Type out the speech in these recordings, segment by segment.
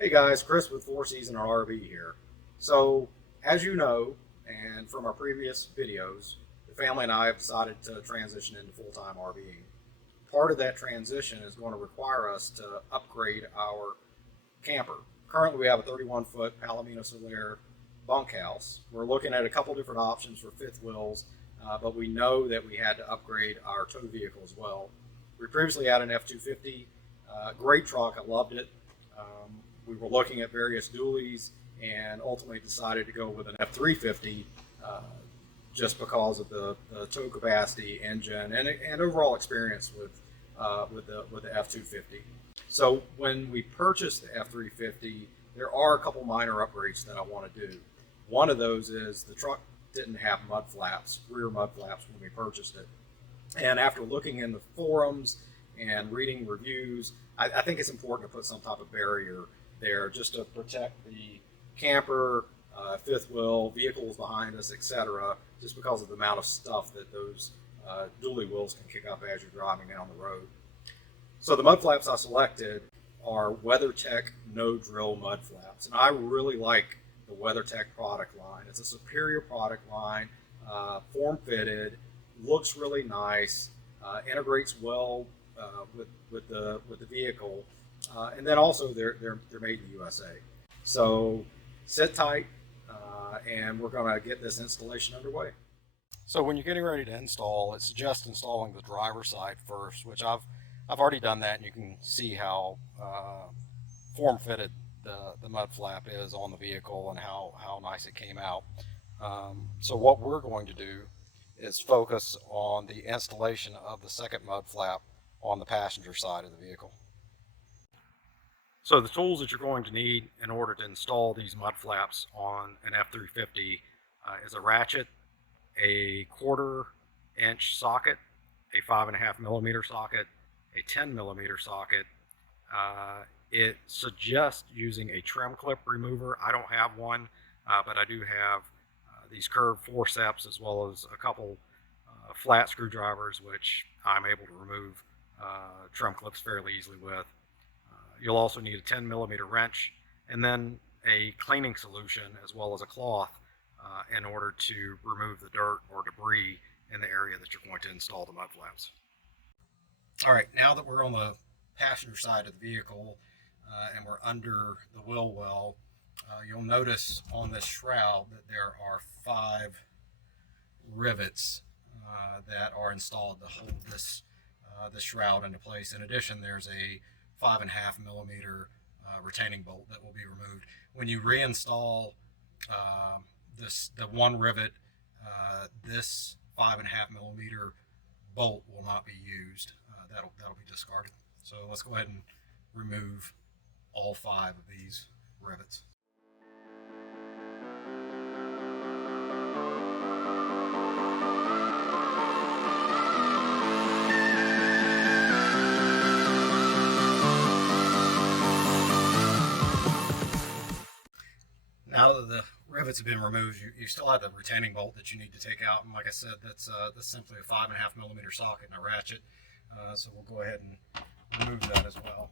Hey guys, Chris with Four Season RV here. So, as you know, and from our previous videos, the family and I have decided to transition into full-time RVing. Part of that transition is going to require us to upgrade our camper. Currently, we have a 31-foot Palomino Solaire bunkhouse. We're looking at a couple different options for fifth wheels, but we know that we had to upgrade our tow vehicle as well. We previously had an F-250, great truck, I loved it. We were looking at various dualies and ultimately decided to go with an F-350 just because of the tow capacity, engine, and overall experience with the F-250. So when we purchased the F-350, there are a couple minor upgrades that I want to do. One of those is the truck didn't have mud flaps, rear mud flaps, when we purchased it. And after looking in the forums and reading reviews, I think it's important to put some type of barrier there just to protect the camper, fifth wheel, vehicles behind us, etc., just because of the amount of stuff that those dually wheels can kick up as you're driving down the road. So the mud flaps I selected are WeatherTech no drill mud flaps, and I really like the WeatherTech product line. It's a superior product line, form fitted, looks really nice, integrates well with the vehicle, and then also they're made in the USA. So sit tight, and we're going to get this installation underway. So when you're getting ready to install, it suggests installing the driver's side first, which I've already done that, and you can see how form fitted the mud flap is on the vehicle and how nice it came out. So what we're going to do is focus on the installation of the second mud flap on the passenger side of the vehicle. So the tools that you're going to need in order to install these mud flaps on an F-350 is a ratchet, a 1/4 inch socket, a 5.5 millimeter socket, a 10 millimeter socket. It suggests using a trim clip remover. I don't have one, but I do have these curved forceps as well as a couple flat screwdrivers, which I'm able to remove trim clips fairly easily with. You'll also need a 10 millimeter wrench and then a cleaning solution as well as a cloth in order to remove the dirt or debris in the area that you're going to install the mud flaps. All right, now that we're on the passenger side of the vehicle and we're under the wheel well, you'll notice on this shroud that there are 5 rivets that are installed to hold this shroud into place. In addition, there's a 5.5 millimeter retaining bolt that will be removed. When you reinstall the one rivet, this 5.5 millimeter bolt will not be used. That'll be discarded. So let's go ahead and remove all 5 of these rivets. Now that the rivets have been removed, you still have the retaining bolt that you need to take out, and like I said, that's simply a 5.5 millimeter socket and a ratchet. So we'll go ahead and remove that as well.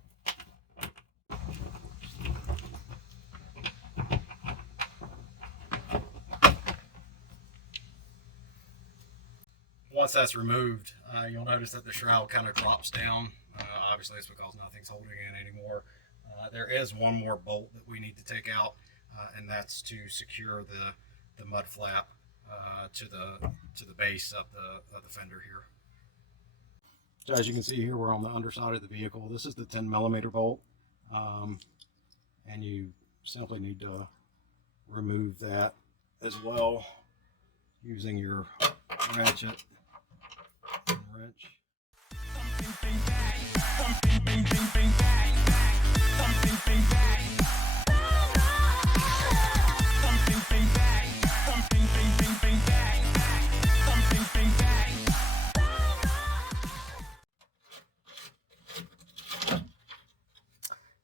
Once that's removed, you'll notice that the shroud kind of drops down. Obviously, it's because nothing's holding it anymore. There is one more bolt that we need to take out, and that's to secure the mud flap to the base of the fender here. So as you can see here, we're on the underside of the vehicle. This is the 10 millimeter bolt, and you simply need to remove that as well using your ratchet and wrench.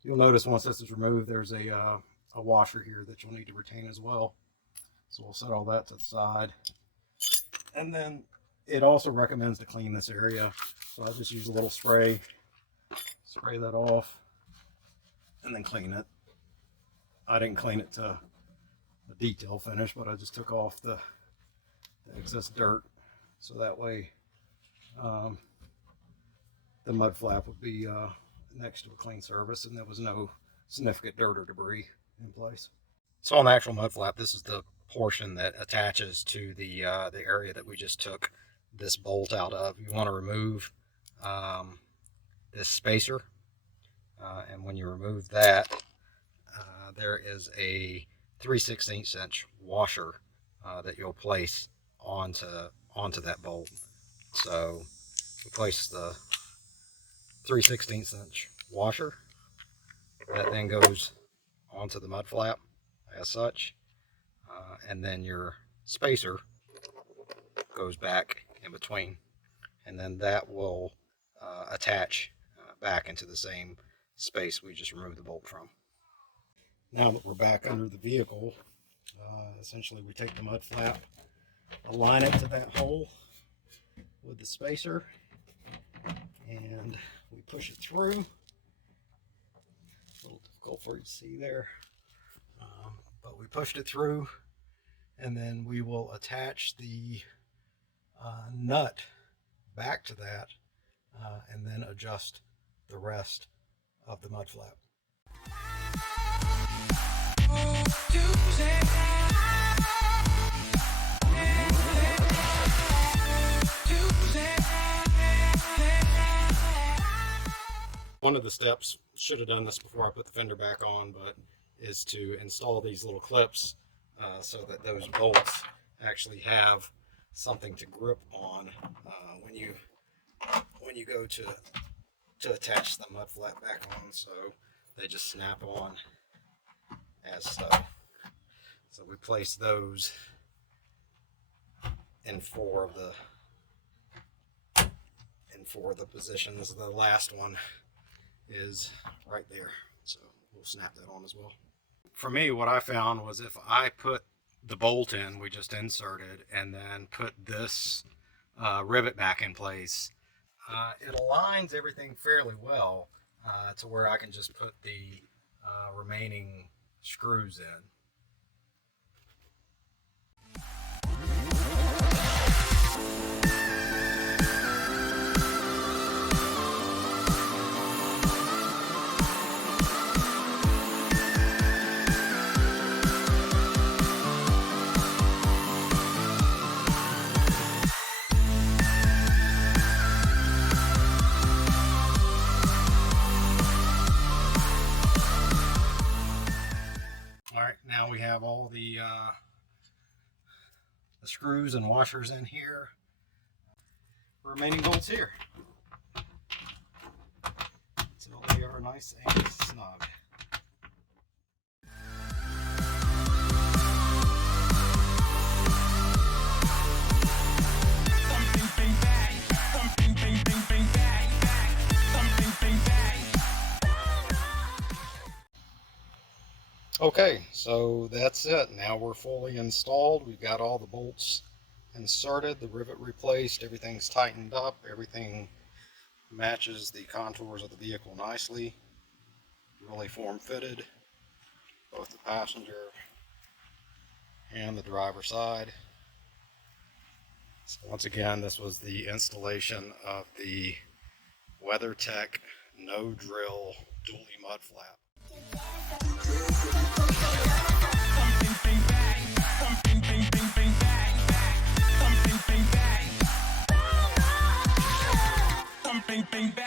You'll notice once this is removed, there's a washer here that you'll need to retain as well. So we'll set all that to the side. And then it also recommends to clean this area. So I just use a little spray, spray that off, and then clean it. I didn't clean it to the detail finish, but I just took off the excess dirt, so that way the mud flap would be next to a clean surface and there was no significant dirt or debris in place. So on the actual mud flap, this is the portion that attaches to the area that we just took this bolt out of. You want to remove this spacer, and when you remove that, there is a 3/16 inch washer that you'll place onto that bolt. So we place the 3/16 inch washer that then goes onto the mud flap as such, and then your spacer goes back in between, and then that will attach back into the same space we just removed the bolt from. Now that we're back under the vehicle, essentially we take the mud flap, align it to that hole with the spacer, and we push it through. A little difficult for you to see there, but we pushed it through, and then we will attach the nut back to that, and then adjust the rest of the mud flap. One of the steps, should have done this before I put the fender back on, but is to install these little clips so that those bolts actually have something to grip on when you go to attach the mud flap back on, so they just snap on as so. So we place those in four of the positions. The last one is right there, so we'll snap that on as well. For me, what I found was if I put the bolt in we just inserted and then put this rivet back in place, it aligns everything fairly well to where I can just put the remaining screws in. Now we have all the screws and washers in here. Remaining bolts here. So they are nice and snug. Okay, so that's it. Now we're fully installed. We've got all the bolts inserted, the rivet replaced, everything's tightened up, everything matches the contours of the vehicle nicely. Really form-fitted, both the passenger and the driver side. So once again, this was the installation of the WeatherTech No Drill Dually Mud Flap. Bing, bing, bang.